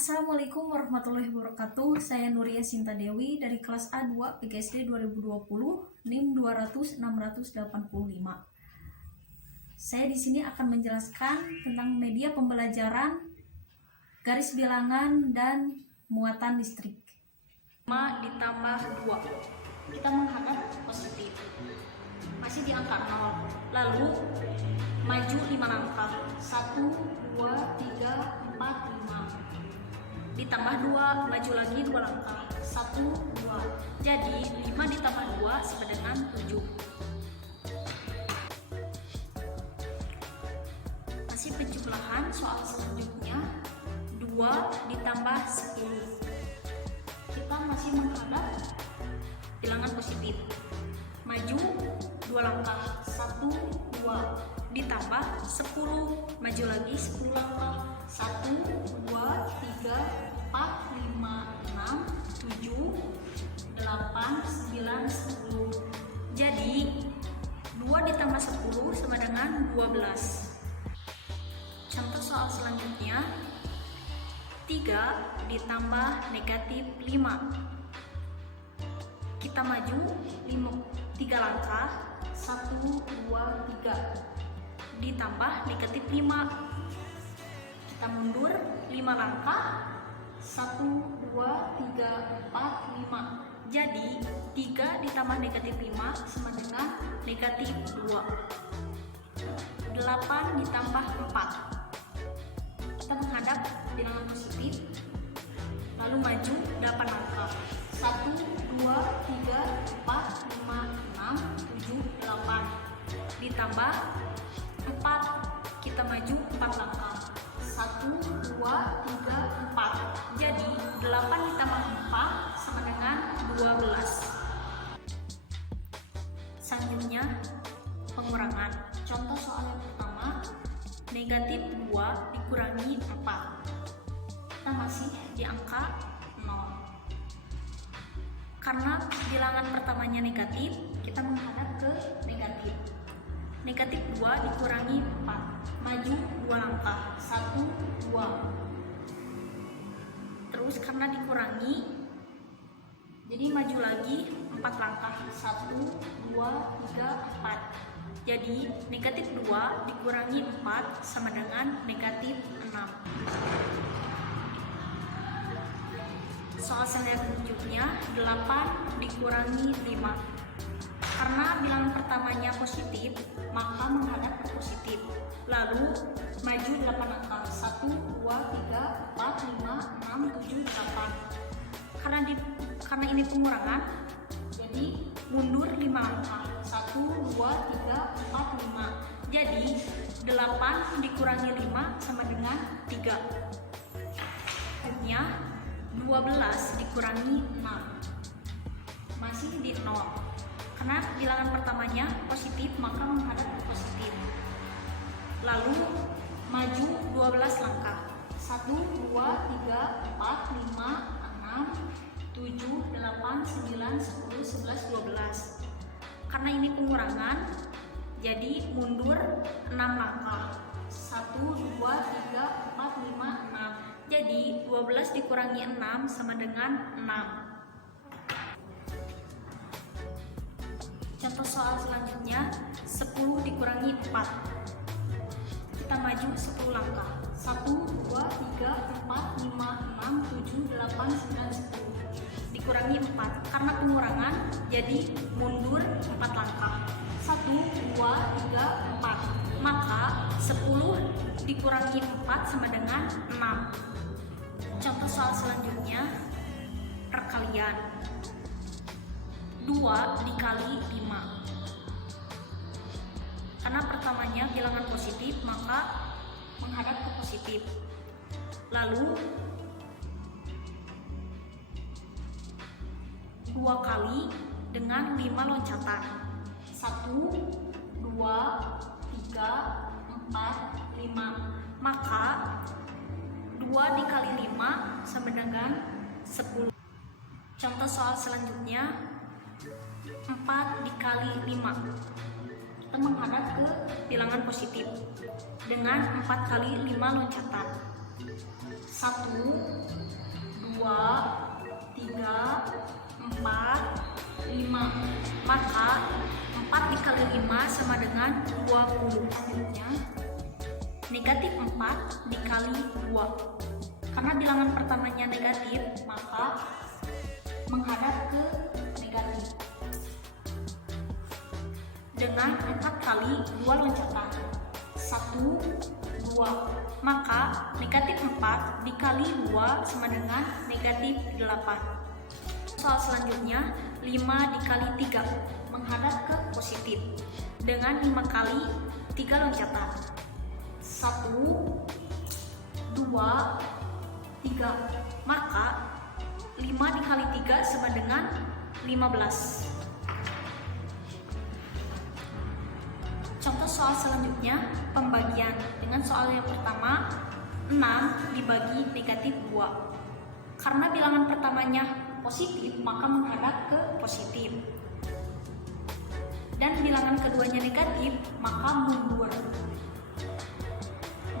Assalamualaikum warahmatullahi wabarakatuh. Saya Nuria Sinta Dewi dari kelas A2 PGSD 2020 NIM 200-685. Saya di sini akan menjelaskan tentang media pembelajaran, garis bilangan, dan muatan listrik. 5 ditambah 2. Kita menghadap positif. Masih di angka 0. Lalu maju 5 langkah. 1, 2, 3, 4, 5. Ditambah 2, maju lagi 2 langkah. 1, 2. Jadi 5 ditambah 2 sama dengan 7. Masih penjumlahan, soal selanjutnya 2 ditambah 10. Kita masih menghadap bilangan positif. Maju 2 langkah. 1, 2. Ditambah 10. Maju lagi 10 langkah. 1, 2, 3, 4, 5, 6, 7, 8, 9, 10. Jadi 2 ditambah 10 sama dengan 12. Contoh soal selanjutnya 3 ditambah negatif 5. Kita maju 3 langkah. 1, 2, 3. Ditambah negatif 5. Kita mundur 5 langkah. 1, 2, 3, 4, 5. Jadi 3 ditambah negatif 5 sama dengan negatif 2. 8 ditambah 4. Kita menghadap bilangan positif. Lalu maju 8 langkah. 1, 2, 3, 4, 5, 6, 7, 8. Ditambah 4. Kita maju 4 langkah. 1, 2, 3, 4. Jadi 8 ditambah 4 sama dengan 12. Selanjutnya pengurangan. Contoh soal yang pertama, negatif 2 dikurangi 4. Kita masih di angka 0. Karena bilangan pertamanya negatif, kita menghadap ke negatif. Negatif 2 dikurangi 4. Maju 2 langkah. 1, 2. Terus karena dikurangi, jadi maju lagi 4 langkah. 1, 2, 3, 4. Jadi negatif 2 dikurangi 4 sama dengan negatif 6. Soal selanjutnya 8 dikurangi 5. Karena bilangan pertamanya positif, maka menghadap ke positif. Lalu maju 8 langkah. 1, 2, 3, 4, 5, 6, 7, 8. Karena ini pengurangan, jadi mundur 5 langkah. 1, 2, 3, 4, 5. Jadi 8 dikurangi 5 sama dengan 3. Akhirnya 12 dikurangi 6. Masih di 0. Karena bilangan pertamanya positif, maka menghadap ke positif. Lalu maju 12 langkah. 1, 2, 3, 4, 5, 6, 7, 8, 9, 10, 11, 12. Karena ini pengurangan, jadi mundur 6 langkah. 1, 2, 3, 4, 5, 6. Jadi 12 dikurangi 6 sama dengan 6. Contoh soal selanjutnya 10 dikurangi 4. Kita maju 10 langkah. 1, 2, 3, 4, 5, 6, 7, 8, 9, 10. Dikurangi 4. Karena pengurangan, jadi mundur 4 langkah. 1, 2, 3, 4. Maka 10 dikurangi 4 sama dengan 6. Contoh soal selanjutnya perkalian. 2 dikali 5. Karena pertamanya bilangan positif, maka menghadap ke positif. Lalu 2 kali dengan 5 loncatan. 1, 2, 3, 4, 5. Maka 2 dikali 5 sama dengan 10. Contoh soal selanjutnya 4 dikali 5. Kita menghadap ke bilangan positif dengan 4 kali 5 loncatan. 1, 3, 4, 5. Maka 4 dikali 5 sama dengan 20. Selanjutnya, negatif 4 dikali 2. Karena bilangan pertamanya negatif, maka menghadap ke negatif. Dengan 4 kali 2 loncatan. 1, 2. Maka negatif 4 dikali 2 sama dengan negatif 8. Soal selanjutnya, 5 dikali 3 menghadap ke positif. Dengan 5 kali 3 loncatan. 1, 2, 3. Maka 5 dikali 3 sama dengan 15. Contoh soal selanjutnya, pembagian. Dengan soal yang pertama, 6 dibagi negatif 2. Karena bilangan pertamanya positif, maka menghadap ke positif. Dan bilangan keduanya negatif, maka mundur.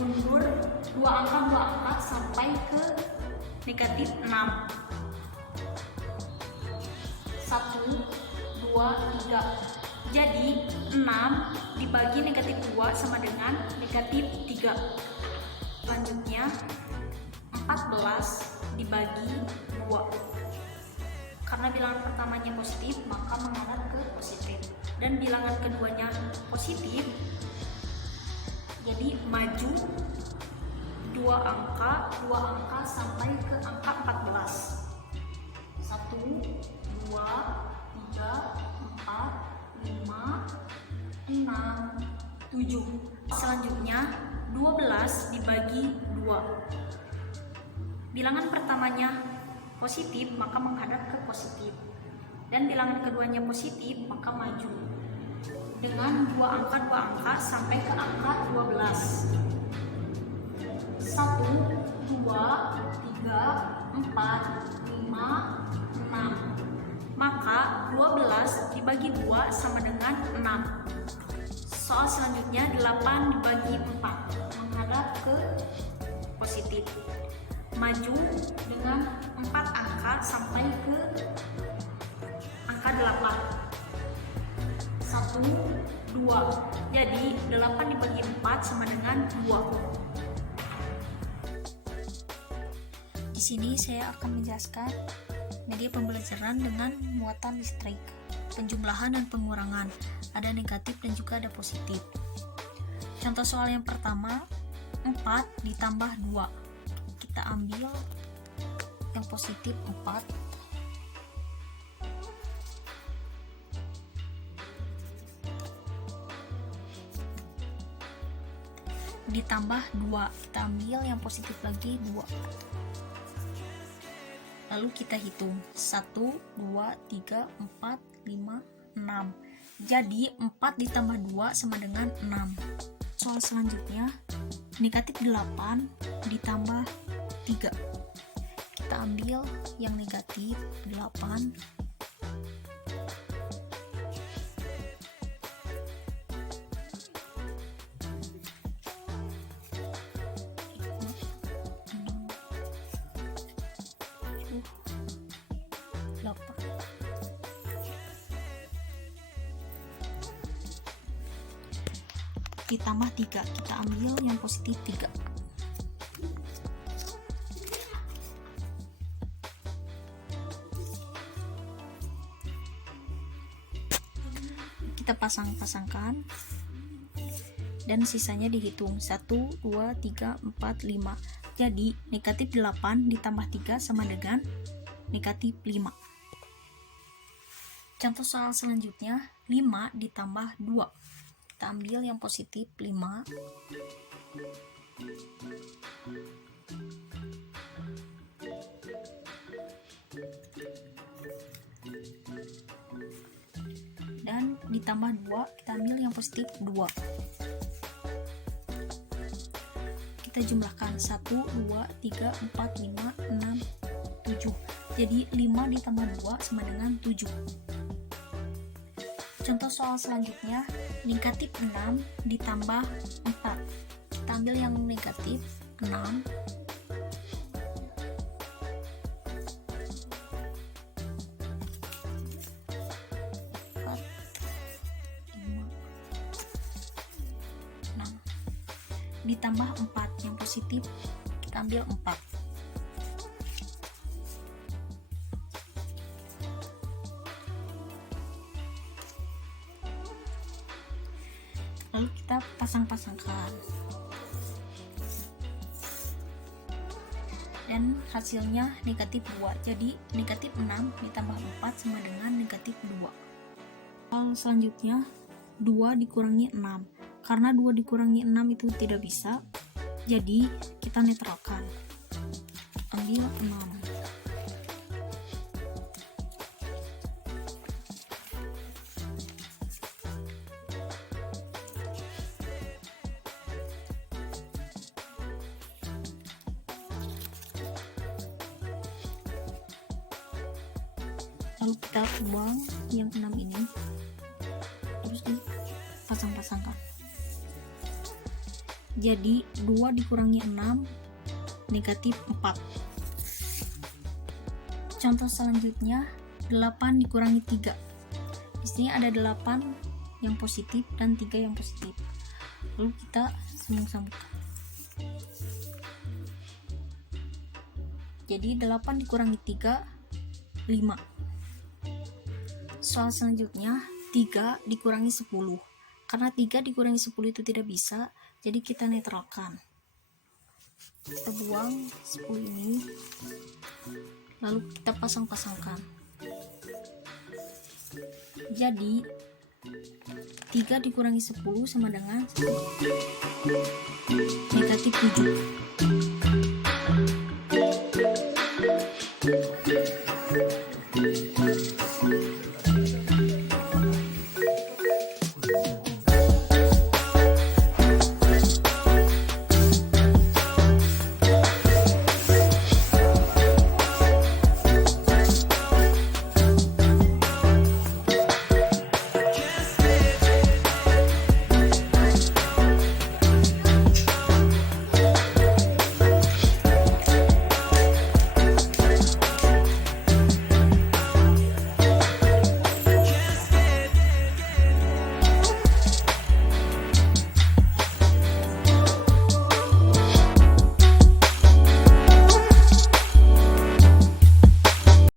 Mundur 2 angka sampai ke negatif 6. 1, 2, 3. Jadi 6 dibagi negatif 2 sama dengan negatif 3. Selanjutnya 14 dibagi 2. Karena bilangan pertamanya positif, maka menghadap ke positif. Dan bilangan keduanya positif, jadi maju 2 angka sampai ke angka 14. 1, 2, 3, 4, 5, 6, 7. Selanjutnya 12 dibagi 2. Bilangan pertamanya positif, maka menghadap ke positif. Dan bilangan keduanya positif, maka maju dengan 2 angka sampai ke angka 12. 1, 2, 3, 4, 5, 6. Maka 12 dibagi 2 sama dengan 6. Soal selanjutnya, 8 dibagi 4 menghadap ke positif. Maju dengan 4 angka sampai ke angka 8. 1, 2. Jadi 8 dibagi 4 sama dengan 2. Di sini saya akan menjelaskan media pembelajaran dengan muatan listrik, penjumlahan dan pengurangan, ada negatif dan juga ada positif. Contoh soal yang pertama, 4 ditambah 2. Kita ambil yang positif 4. Ditambah 2. Kita ambil yang positif lagi 2. Lalu kita hitung 1, 2, 3, 4, 5, 6. Jadi 4 ditambah 2 sama dengan 6. Soal selanjutnya, negatif 8 ditambah 3. Kita ambil yang negatif 8. Ditambah 3, kita ambil yang positif 3. Kita pasang-pasangkan dan sisanya dihitung 1, 2, 3, 4, 5. Jadi negatif 8 ditambah 3 sama dengan negatif 5. Contoh soal selanjutnya, 5 ditambah 2. Kita ambil yang positif 5. Dan ditambah 2, kita ambil yang positif 2. Kita jumlahkan 1, 2, 3, 4, 5, 6, 7. Jadi 5 ditambah 2 sama dengan 7. Contoh soal selanjutnya, negatif 6 ditambah 4. Kita ambil yang negatif 6. ditambah 4, yang positif kita ambil 4. Lalu kita pasang-pasangkan, dan hasilnya negatif 2. Jadi negatif 6 ditambah 4 sama dengan negatif 2. Hal selanjutnya 2 dikurangi 6. Karena 2 dikurangi 6 itu tidak bisa, jadi kita netralkan. Ambil 6. Lalu kita buang yang 6 ini, terus dipasang-pasangkan. Jadi 2 dikurangi 6 negatif 4. Contoh selanjutnya 8 dikurangi 3. Di sini ada 8 yang positif dan 3 yang positif. Lalu kita sambung-sambungkan. Jadi 8 dikurangi 3 5. Soal selanjutnya 3 dikurangi 10. Karena 3 dikurangi 10 itu tidak bisa, jadi kita netralkan. Kita buang 10 ini, lalu kita pasang-pasangkan. Jadi 3 dikurangi 10 sama dengan negatif 7.